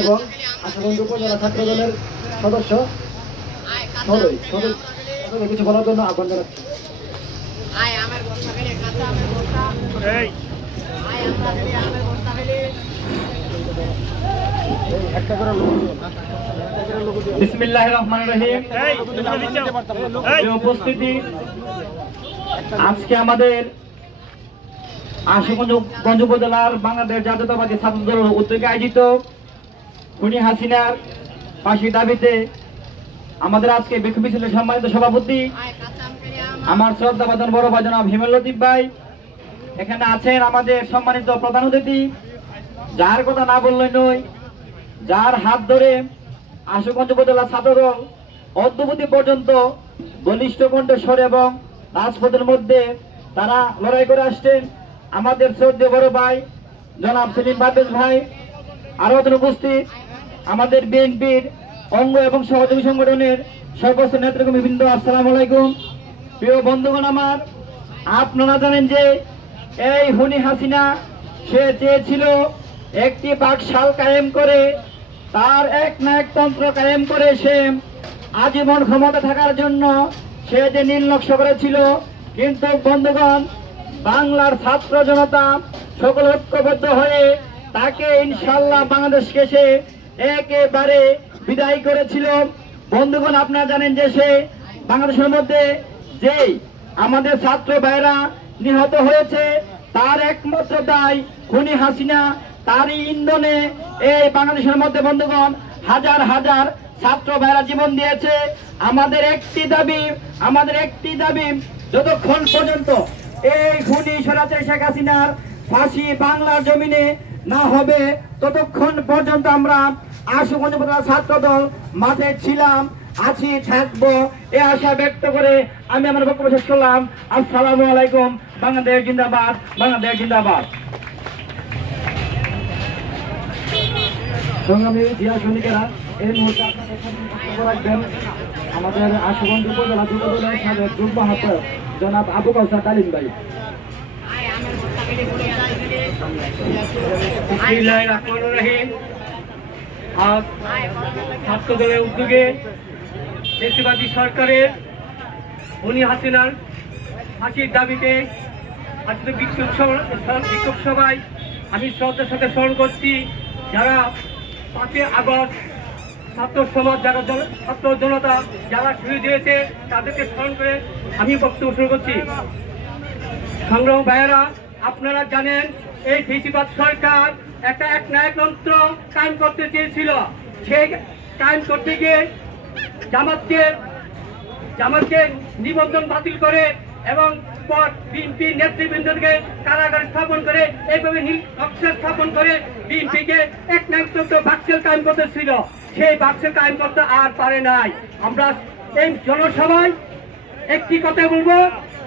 এবং আশাগঞ্জ উপজেলা ছাত্র দলের সদস্য সদয় সদয় কিছু বলার জন্য আহ্বান জানাচ্ছি। উপস্থিতি। আজকে আমাদের আশুগঞ্জ গঞ্জ উপজেলার বাংলাদেশ জাতীয়তাবাদী ছাত্র দল উদ্যোগে আয়োজিত খুনি হাসিনার ফাঁসির দাবিতে আমাদের আজকে বিক্ষোভ মিছিলের সম্মানিত সভাপতি, আমার শ্রদ্ধা বাদন বড় ভাই জনাব হিমেল লতিফ ভাই। এখানে আছেন আমাদের সম্মানিত প্রধান অতিথি। যার কথা না বললেই নয়, যার হাত ধরে আশুগঞ্জ উপজেলা ছাত্রদল অদ্যবধি পর্যন্ত বলিষ্ঠ কণ্ঠস্বর এবং রাজপথের মধ্যে তারা লড়াই করে আসছেন। আমাদের শ্রদ্ধেয় বড় ভাই জনাব সেলিম পারভেজ ভাই, আরও উপস্থিত। আমাদের বিএনপির অঙ্গ এবং সহযোগী সংগঠনের সর্বোচ্চ নেতৃবৃন্দ, আসসালাম আলাইকুম। প্রিয় বন্ধুগণ আমার, আপনারা জানেন যে এই হুনি হাসিনা, সে চেয়েছিল একটি বাকশাল কায়েম করে, তার এক না এক তন্ত্র কায়েম করে সে আজীবন ক্ষমতা থাকার জন্য সে যে নীল নকশা করেছিল, কিন্তু বন্ধুগণ, বাংলার ছাত্র জনতা সকল ঐক্যবদ্ধ হয়ে তাকে ইনশাল্লাহ বাংলাদেশকে সে একেবারে বিদায় করেছিল। বন্ধুগণ, আপনারা জানেন যে সে বাংলাদেশের মধ্যে যেই আমাদের ছাত্র ভাইরা নিহত হয়েছে, তার একমাত্র দায় খুনি হাসিনা। তারই ইন্ধনে এই বাংলাদেশের মধ্যে, বন্ধুগণ, হাজার হাজার ছাত্র ভাইরা জীবন দিয়েছে। আমাদের একটি দাবি, আমাদের একটি দাবি, যতক্ষণ পর্যন্ত এই খুনি সরাতে শেখ হাসিনার ফাঁসি বাংলার জমিনে না হবে, ততক্ষণ পর্যন্ত আমরা উপজেলা ছাত্র দল মাঠে ছিলাম আছি থাকব এ আশা ব্যক্ত করে আমি আমার বক্তব্য শেষ করলাম আসসালামু আলাইকুম বাংলাদেশ জিন্দাবাদ বাংলাদেশ জিন্দাবাদ সংগ্রামী জিয়া সৈনিকেরা এই মুহূর্তে রাখবেন আমাদের আশুগঞ্জ উপজেলা যুব সাবেক যুগ্ম জনাব আবু কাউসার কালিম ভাই বিসমিল্লাহির রহমানির রহিম আয় ছাত্র দলের উদ্যোগে দেশবাদী সরকারের উনি হাসিনার ফাঁসির দাবিতে আজকে বিক্ষোভ বিক্ষোভ সভায় আমি শ্রদ্ধার সাথে স্মরণ করছি, যারা পাঁচই আগস্ট ছাত্র সমাজ যারা ছাত্র জনতা যারা শহীদ হয়েছে, তাদেরকে স্মরণ করে আমি বক্তব্য শুরু করছি। সংগ্রাম ভাইয়েরা, আপনারা জানেন, এই ফেসিবাদ সরকার একটা এক নায়কতন্ত্র কায়েম করতে চেয়েছিল। সেই কায়েম করতে গিয়ে জামাতকে জামাতকে নিবন্ধন বাতিল করে এবং পর বিএনপি নেতৃবৃন্দকে কারাগার স্থাপন করে, এইভাবে নকশা স্থাপন করে বিএনপিকে এক নায়কতন্ত্র বাক্সেল কায়েম করতেছিল সেই বাক্সেল কায়েম করতে আর পারে নাই। আমরা এই জনসভায় একটি কথা বলব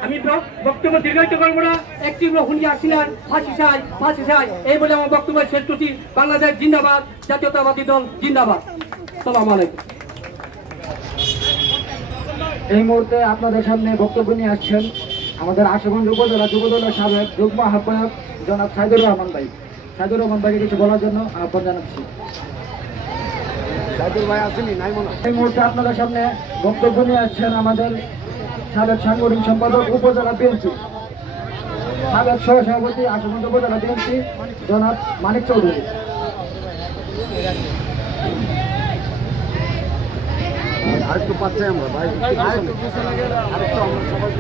আমি বক্তব্য দীর্ঘায়িত করব না। একটি হলো হুনি আসিনার ফাঁসি চাই ফাঁসি চাই। এই বলে আমার বক্তব্য শেষ করছি। বাংলাদেশ জিন্দাবাদ জাতীয়তাবাদী দল জিন্দাবাদ। সালাম আলাইকুম। এই মুহূর্তে আপনাদের সামনে বক্তব্য নিয়ে আসছেন আমাদের আশুগঞ্জ উপজেলা যুব দলের সাবেক যুগ্ম আহ্বায়ক জনাব সাইদুর রহমান ভাই। সাইদুর রহমান ভাইকে কিছু বলার জন্য আহ্বান জানাচ্ছি। এই মুহূর্তে আপনাদের সামনে বক্তব্য নিয়ে আসছেন আমাদের সাবেক সাংগঠনিক সম্পাদক উপজেলা বিএনপি। সাবেক সহসভাপতি আশুগঞ্জ উপজেলা বিএনপি জনাব মানিক চৌধুরী। আরেকটু পাচ্ছি আমরা ভাই আরেকটু আমরা সবাই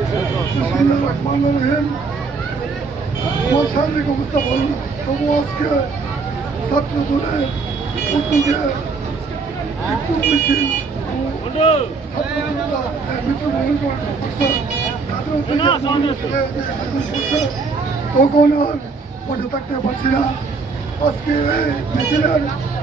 আমার শারীরিক অবস্থা ভালো না তবু আজকে ছাত্র দলে উদ্যোগে একটু বেশি তখন আর মাঠে থাকতে না আজকে মিছিলের